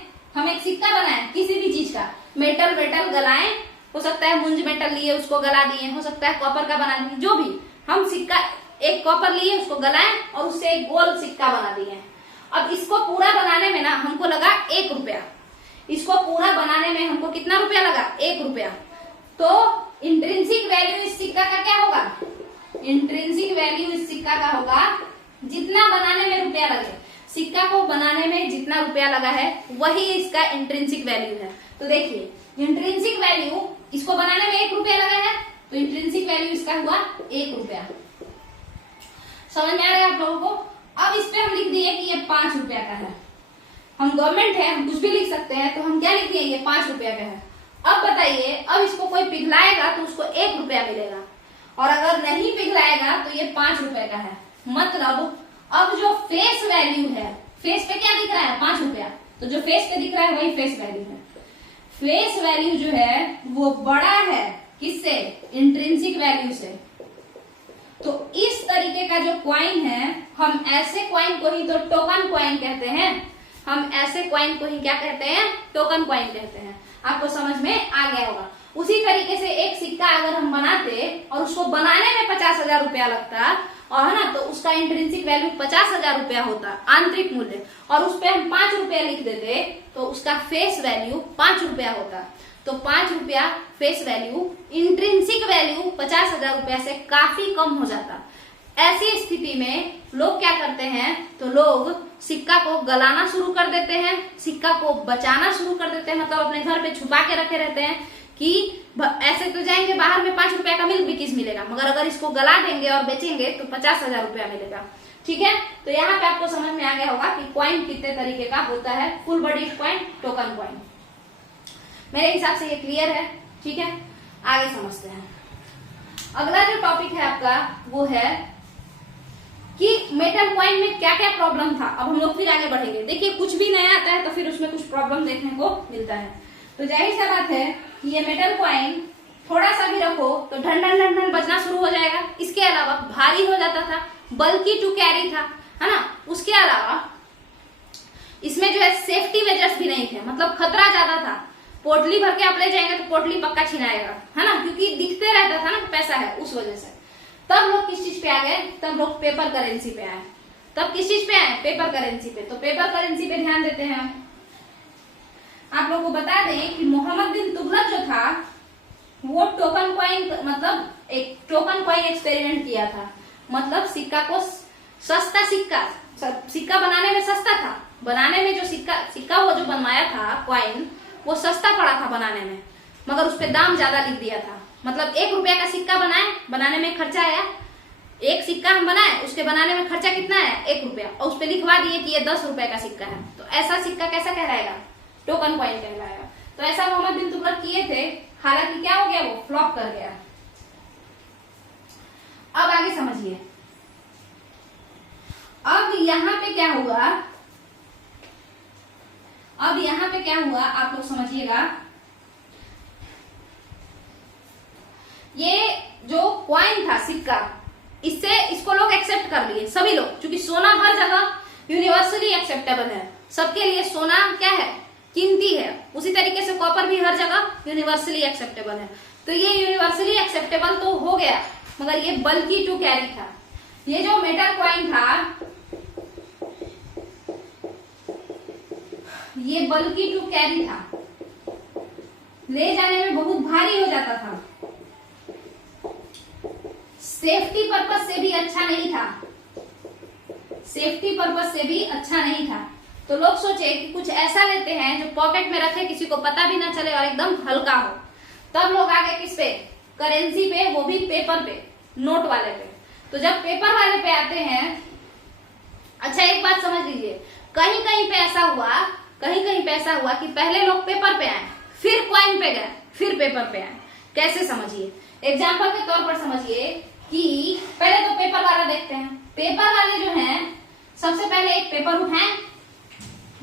किसी भी चीज का, मेटल गलाएं, हो सकता है मुंज मेटल लिए उसको गला दिए, हो सकता है कॉपर का बना दिए, जो भी, हम सिक्का एक कॉपर लिए उसको गलाएं और उससे एक गोल सिक्का बना दिए। अब इसको पूरा बनाने में ना हमको लगा 1 रुपया, इसको पूरा बनाने में हमको कितना रुपया लगा? 1 रुपया। तो इंट्रिंसिक वैल्यू इस सिक्का का क्या होगा? इंट्रिंसिक वैल्यू इस सिक्का का होगा जितना बनाने में रुपया लगे, सिक्का को बनाने में जितना रुपया लगा है वही इसका इंट्रिंसिक वैल्यू है। तो देखिए इंट्रिंसिक वैल्यू, इसको बनाने में 1 रुपया लगा है तो इंट्रिंसिक वैल्यू इसका हुआ 1 रुपया। समझ में आ रहा है आप लोगों को? अब इस पे हम लिख दिए कि ये 5 रुपया का है। हम गवर्नमेंट है, हम कुछ भी लिख सकते हैं, तो हम क्या लिख दिए? ये 5 रुपया का है। अब बताइए, अब इसको कोई पिघलाएगा तो उसको 1 रुपया मिलेगा, और अगर नहीं पिघलाएगा तो ये 5 रुपए का है। मतलब अब जो फेस वैल्यू है, फेस पे क्या दिख रहा है? 5 रुपया, तो जो फेस पे दिख रहा है वही फेस वैल्यू है। फेस वैल्यू जो है वो बड़ा है किससे? इंट्रिंसिक वैल्यू से। तो इस तरीके का जो क्वाइन है, हम ऐसे क्वाइन को ही तो टोकन क्वाइन कहते हैं। हम ऐसे क्वाइन को ही क्या कहते हैं? टोकन क्वाइन कहते हैं। आपको समझ में आ गया होगा। उसी तरीके से एक सिक्का अगर हम बनाते और उसको बनाने में 50,000 रुपया लगता, और है ना, तो उसका इंट्रिंसिक वैल्यू 50,000 रुपया होता, आंतरिक मूल्य, और उस पे हम 5 रुपया लिख देते तो उसका फेस वैल्यू 5 रुपया होता। तो 5 रुपया फेस वैल्यू, इंट्रिंसिक वैल्यू 50,000 रुपया से काफी कम हो जाता। ऐसी स्थिति में लोग क्या करते हैं? तो लोग सिक्का को गलाना शुरू कर देते हैं, सिक्का को बचाना शुरू कर देते हैं, मतलब अपने घर पे छुपा के रखे रहते हैं कि ऐसे तो जाएंगे बाहर में 5 रुपया का मिल्क बिकीज मिलेगा, मगर अगर इसको गला देंगे और बेचेंगे तो 50,000 रुपया मिलेगा। ठीक है, तो यहाँ पे आपको समझ में आ गया होगा कि क्वाइन कितने तरीके का होता है, full body coin, token coin. मेरे हिसाब से ये क्लियर है। ठीक है, आगे समझते हैं। अगला जो टॉपिक है आपका वो है कि मेटल क्वाइन में क्या क्या प्रॉब्लम था। अब हम लोग फिर आगे बढ़ेंगे। देखिए, कुछ भी नया आता है तो फिर उसमें कुछ प्रॉब्लम देखने को मिलता है। तो जाहिर सा बात है कि ये मेटल क्वाइन थोड़ा सा भी रखो तो ढन ढन ढन ढन बजना शुरू हो जाएगा। इसके अलावा भारी हो जाता था, बल्कि टू कैरी था, है ना। उसके अलावा इसमें जो है सेफ्टी मेजर्स भी नहीं थे, मतलब खतरा ज्यादा था। पोटली भर के आप ले जाएंगे तो पोटली पक्का छिनाएगा, है ना, क्योंकि दिखते रहता था ना पैसा है, उस वजह से। तब लोग किस चीज पे आ गए? तब लोग पेपर करेंसी पे आए। तब किस चीज पे आए? पेपर करेंसी पे। तो पेपर करेंसी पे ध्यान देते हैं हम। आप लोग को बता दें कि मोहम्मद बिन तुगलक जो था वो टोकन कॉइन, मतलब एक टोकन कॉइन एक्सपेरिमेंट किया था। मतलब सिक्का को सस्ता, सिक्का बनाने में सस्ता था, बनाने में जो सिक्का वो जो बनवाया था क्वाइन, वो सस्ता पड़ा था बनाने में, मगर उस पर दाम ज्यादा लिख दिया था। मतलब 1 रुपया का सिक्का बनाने में खर्चा आया, एक सिक्का हम बनाए उसके बनाने में खर्चा कितना है? 1 रुपया, और उस पर लिखवा दिए कि ये 10 रुपए का सिक्का है। तो ऐसा सिक्का कैसा कहलाएगा? टोकन कॉइन कहलाएगा। तो ऐसा मोहम्मद बिन तुगलक किए थे, हालांकि क्या हो गया? वो फ्लॉप कर गया। अब आगे समझिए। अब यहाँ पे क्या हुआ? आप लोग समझिएगा। ये जो क्वाइन था, सिक्का, इसको लोग एक्सेप्ट कर लिए, सभी लोग, क्योंकि सोना हर जगह यूनिवर्सली एक्सेप्टेबल है। सबके लिए सोना क्या है? कीमती है। उसी तरीके से कॉपर भी हर जगह यूनिवर्सली एक्सेप्टेबल है। तो ये यूनिवर्सली एक्सेप्टेबल तो हो गया, मगर ये बल्कि टू कैरी था। ये जो मेटल क्वाइन था ये बल्कि टू कैरी था, ले जाने में बहुत भारी हो जाता था, सेफ्टी पर्पस से भी अच्छा नहीं था। सेफ्टी पर्पज से भी अच्छा नहीं था। तो लोग सोचे कि कुछ ऐसा लेते हैं जो पॉकेट में रखे, किसी को पता भी ना चले और एकदम हल्का हो। तब लोग आ गए किस पे? करेंसी पे, वो भी पेपर पे, नोट वाले पे। तो जब पेपर वाले पे आते हैं, अच्छा एक बात समझ लीजिए, कहीं कहीं पे ऐसा हुआ कि पहले लोग पेपर पे आए, फिर कॉइन पे गए, फिर पेपर पे आए। कैसे समझिए? एग्जाम्पल के तौर पर समझिए कि पहले तो पेपर वाला देखते हैं। पेपर वाले जो हैं, सबसे पहले एक पेपर उठाएं,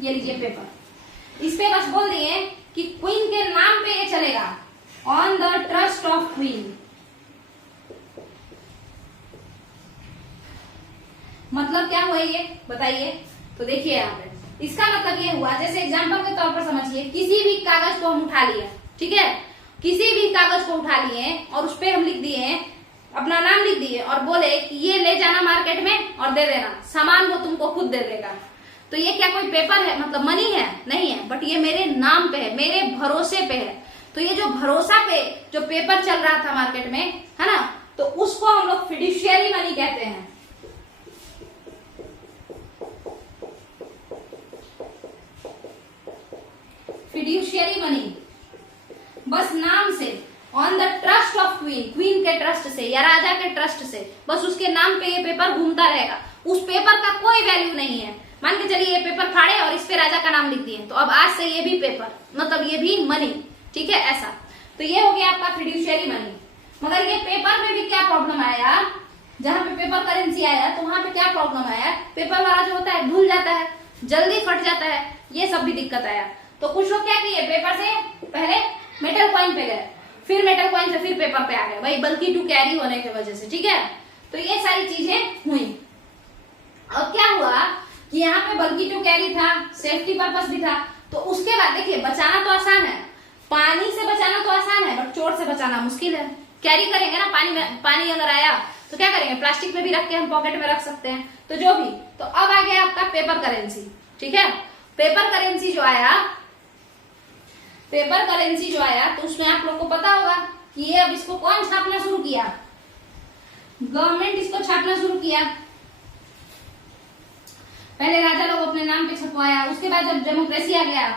ये लीजिए पेपर, इस पे बस बोल दिए कि क्वीन के नाम पे ये चलेगा, on the trust of queen. मतलब क्या हुआ ये बताइए? तो देखिए यहाँ पे इसका मतलब ये हुआ, जैसे एग्जाम्पल के तौर पर समझिए, किसी भी कागज को हम उठा लिए, ठीक है, किसी भी कागज को उठा लिए और उस पे हम लिख दिए, अपना नाम लिख दिए और बोले कि ये ले जाना मार्केट में और दे देना, सामान वो तुमको खुद दे देगा। तो ये क्या कोई पेपर है, मतलब मनी है? नहीं है, बट ये मेरे नाम पे है, मेरे भरोसे पे है। तो ये जो भरोसा पे जो पेपर चल रहा था मार्केट में, है ना, तो उसको हम लोग फिड्यूशियरी मनी कहते हैं। फिड्यूशियरी मनी, बस नाम से, on the trust of queen, queen के ट्रस्ट से या राजा के ट्रस्ट से, बस उसके नाम पे ये पेपर घूमता रहेगा। उस पेपर का कोई वैल्यू नहीं है। मान के चलिए ये पेपर फाड़े और इस पे राजा का नाम लिख दिए, तो अब आज से ये भी पेपर, मतलब ये भी मनी, ठीक है, ऐसा। तो ये हो गया आपका फिड्यूशियरी मनी। मगर ये पेपर में भी क्या प्रॉब्लम आया, जहां पे पेपर करेंसी आया तो वहां पे क्या प्रॉब्लम आया, पेपर वाला जो होता है धुल जाता है, जल्दी फट जाता है, ये सब भी दिक्कत आया। तो कुछ लोग क्या किए, पेपर से पहले मेटल कॉइन पे गए, फिर मेटल कॉइन से फिर पेपर पे आ गए, भाई बल्कि टू कैरी होने की वजह से, ठीक है। तो ये सारी चीजें हुई। अब क्या हुआ कि यहाँ पे बल्कि टू कैरी था, सेफ्टी पर्पस भी था। तो उसके बाद देखिए, बचाना तो आसान है, पानी से बचाना तो आसान है, बट चोट से बचाना मुश्किल है। कैरी करेंगे ना, पानी अगर आया तो क्या करेंगे, प्लास्टिक में भी रख के हम पॉकेट में रख सकते हैं, तो जो भी। तो अब आ गया आपका पेपर करेंसी, ठीक है। पेपर करेंसी जो आया, तो उसमें आप लोग को पता होगा कि ये अब इसको कौन छापना शुरू किया, गवर्नमेंट इसको छापना शुरू किया। पहले राजा लोग अपने नाम पे छपवाया, उसके बाद जब डेमोक्रेसी आ गया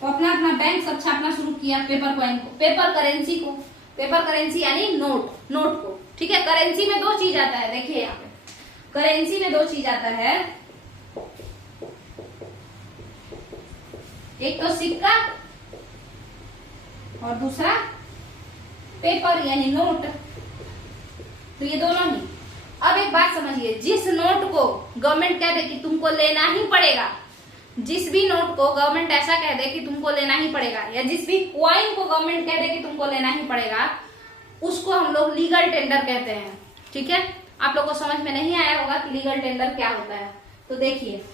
तो अपना अपना बैंक सब छापना शुरू किया, पेपर कॉइन को, पेपर करेंसी को। पेपर करेंसी यानी नोट को, ठीक है। करेंसी में दो चीज आता है, देखिए यहाँ पे करेंसी में दो चीज आता है, एक तो सिक्का और दूसरा पेपर यानी नोट। तो ये दोनों ही। अब एक बात समझिए, जिस नोट को गवर्नमेंट कह दे कि तुमको लेना ही पड़ेगा, जिस भी नोट को गवर्नमेंट ऐसा कह दे कि तुमको लेना ही पड़ेगा, या जिस भी कॉइन को गवर्नमेंट कह दे कि तुमको लेना ही पड़ेगा, उसको हम लोग लीगल टेंडर कहते हैं, ठीक है। आप लोग को समझ में नहीं आया होगा कि लीगल टेंडर क्या होता है। तो देखिए,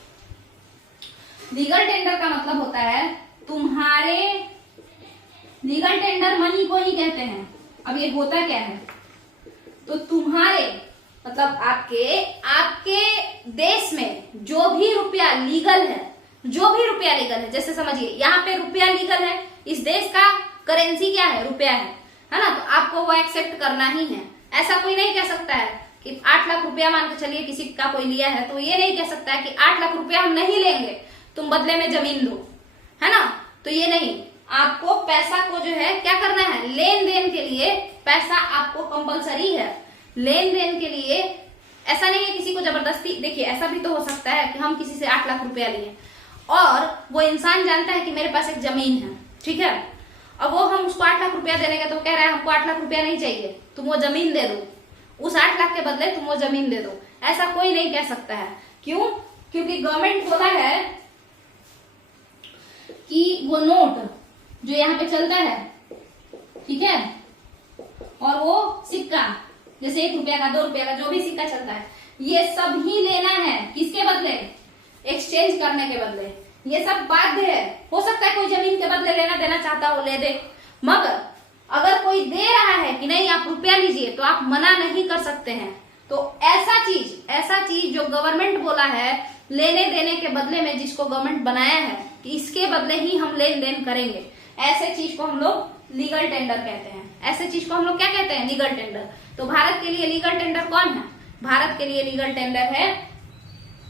लीगल टेंडर का मतलब होता है तुम्हारे, लीगल टेंडर मनी को ही कहते हैं। अब ये होता क्या है, तो तुम्हारे मतलब आपके देश में जो भी रुपया लीगल है, जैसे समझिए यहाँ पे रुपया लीगल है, इस देश का करेंसी क्या है, रुपया है ना, तो आपको वो एक्सेप्ट करना ही है। ऐसा कोई नहीं कह सकता है कि 8 लाख रुपया मान के चलिए किसी का कोई लिया है, तो ये नहीं कह सकता है कि 8 लाख रुपया हम नहीं लेंगे, तुम बदले में जमीन लो, है ना। तो ये नहीं, आपको पैसा को जो है क्या करना है, लेन देन के लिए पैसा आपको कंपलसरी है। लेन देन के लिए ऐसा नहीं है किसी को जबरदस्ती। देखिए, ऐसा भी तो हो सकता है कि हम किसी से 8 लाख रुपया लिए और वो इंसान जानता है कि मेरे पास एक जमीन है, ठीक है। अब वो हम उसको 8 लाख रुपया देने का, तो कह रहा है हमको 8 लाख रुपया नहीं चाहिए, तुम वो जमीन दे दो, उस 8 लाख के बदले तुम वो जमीन दे दो। ऐसा कोई नहीं कह सकता है। क्यों? क्योंकि गवर्नमेंट बोला है कि वो नोट जो यहाँ पे चलता है, ठीक है, और वो सिक्का, जैसे 1 रुपया का, 2 रुपया का, जो भी सिक्का चलता है, ये सब ही लेना है। किसके बदले? एक्सचेंज करने के बदले। ये सब बाध्य है। हो सकता है कोई जमीन के बदले लेना देना चाहता हो, ले दे, मगर अगर कोई दे रहा है कि नहीं आप रुपया लीजिए, तो आप मना नहीं कर सकते हैं। तो ऐसा चीज जो गवर्नमेंट बोला है, लेने देने के बदले में, जिसको गवर्नमेंट बनाया है कि इसके बदले ही हम लेन देन करेंगे, ऐसे चीज को हम लोग लीगल टेंडर कहते हैं। ऐसे चीज को हम लोग क्या कहते हैं, लीगल टेंडर। तो भारत के लिए लीगल टेंडर कौन है? भारत के लिए लीगल टेंडर है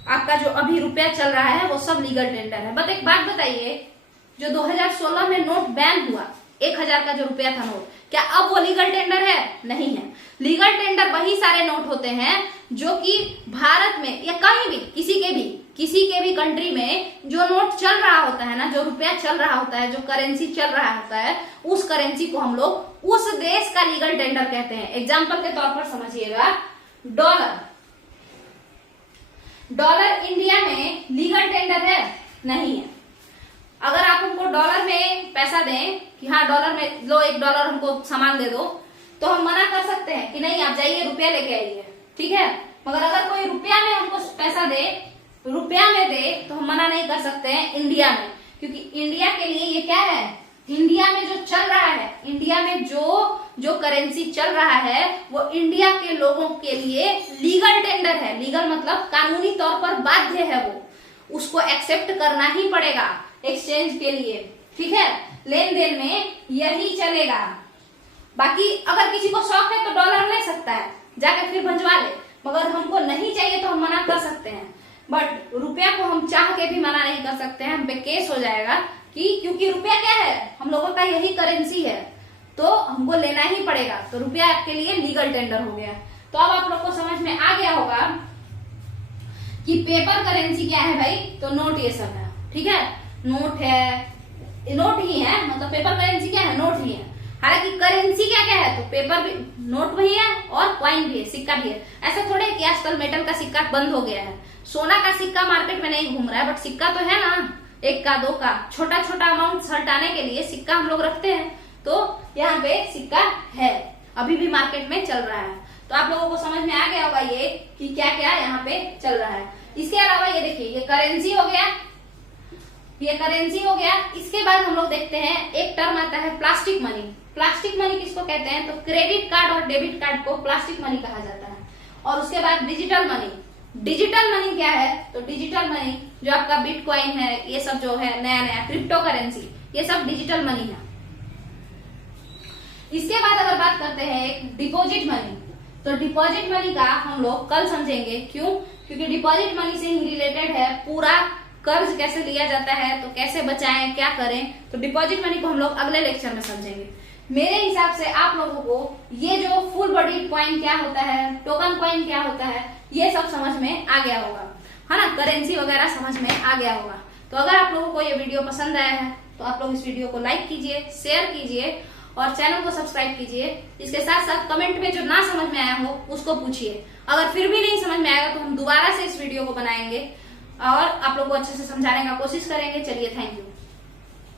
आपका जो अभी रुपया चल रहा है वो सब लीगल टेंडर है। बट एक बात बताइए, जो 2016 में नोट बैन हुआ, 1000 का जो रुपया था नोट, क्या अब वो लीगल टेंडर है? नहीं है। लीगल टेंडर वही सारे नोट होते हैं जो कि भारत में या कहीं भी किसी के भी कंट्री में जो नोट चल रहा होता है ना, जो रुपया चल रहा होता है, जो करेंसी चल रहा होता है, उस करेंसी को हम लोग उस देश का लीगल टेंडर कहते हैं। एग्जाम्पल के तौर पर समझिएगा, डॉलर इंडिया में लीगल टेंडर है? नहीं है। अगर आप हमको डॉलर में पैसा दें कि हाँ डॉलर में लो, $1 हमको सामान दे दो, तो हम मना कर सकते हैं कि नहीं आप जाइए रुपया लेके आइए, ठीक है। मगर अगर कोई रुपया में हमको पैसा दे, रुपया में दे, तो हम मना नहीं कर सकते हैं इंडिया में, क्योंकि इंडिया के लिए ये क्या है, इंडिया में जो चल रहा है, इंडिया में जो करेंसी चल रहा है वो इंडिया के लोगों के लिए लीगल टेंडर है। लीगल मतलब कानूनी तौर पर बाध्य है, वो उसको एक्सेप्ट करना ही पड़ेगा एक्सचेंज के लिए, ठीक है। लेन देन में यही चलेगा। बाकी अगर किसी को शौक है तो $1 ले सकता है, जाकर फिर भंजवा ले, मगर हमको नहीं चाहिए तो हम मना कर सकते हैं। बट रुपया को हम चाह के भी मना नहीं कर सकते हैं, हम पे केस हो जाएगा क्योंकि रुपया क्या है, हम लोगों का यही करेंसी है, तो हमको लेना ही पड़ेगा। तो रुपया आपके लिए लीगल टेंडर हो गया। तो अब आप लोग को समझ में आ गया होगा कि पेपर करेंसी क्या है भाई, तो नोट ये सब है, ठीक है। नोट है, नोट ही है, मतलब पेपर करेंसी क्या है, नोट ही है। हालांकि करेंसी क्या क्या है, तो पेपर भी, नोट भी है और कॉइन भी है, सिक्का भी है। ऐसा थोड़े कि आजकल मेटल का सिक्का बंद हो गया है, सोना का सिक्का मार्केट में नहीं घूम रहा है, बट सिक्का तो है ना, 1 का 2 का, छोटा छोटा अमाउंट हटाने के लिए सिक्का हम लोग रखते हैं। तो यहाँ पे सिक्का है, अभी भी मार्केट में चल रहा है। तो आप लोगों को समझ में आ गया होगा ये कि क्या क्या यहाँ पे चल रहा है। इसके अलावा ये देखिए, ये करेंसी हो गया, ये करेंसी हो गया। इसके बाद हम लोग देखते हैं एक टर्म आता है प्लास्टिक मनी। प्लास्टिक मनी किसको कहते हैं, तो क्रेडिट कार्ड और डेबिट कार्ड को प्लास्टिक मनी कहा जाता है। और उसके बाद डिजिटल मनी। डिजिटल मनी क्या है, तो डिजिटल मनी जो आपका बिटकॉइन है, ये सब जो है नया नया क्रिप्टो करेंसी, ये सब डिजिटल मनी है। इसके बाद अगर बात करते हैं एक डिपॉजिट मनी, तो डिपॉजिट मनी का हम लोग कल समझेंगे। क्यों, क्योंकि डिपॉजिट मनी से ही रिलेटेड है पूरा कर्ज कैसे लिया जाता है, तो कैसे बचाएं, क्या करें, तो डिपॉजिट मनी को हम लोग अगले लेक्चर में समझेंगे। मेरे हिसाब से आप लोगों को ये जो फुल बॉडी कॉइन क्या होता है, टोकन कॉइन क्या होता है, ये सब समझ में आ गया होगा, है ना, करेंसी वगैरह समझ में आ गया होगा। तो अगर आप लोगों को ये वीडियो पसंद आया है तो आप लोग इस वीडियो को लाइक कीजिए, शेयर कीजिए और चैनल को सब्सक्राइब कीजिए। इसके साथ साथ कमेंट में जो ना समझ में आया हो उसको पूछिए। अगर फिर भी नहीं समझ में आएगा तो हम दोबारा से इस वीडियो को बनाएंगे और आप लोग को अच्छे से समझाने का कोशिश करेंगे। चलिए, थैंक यू।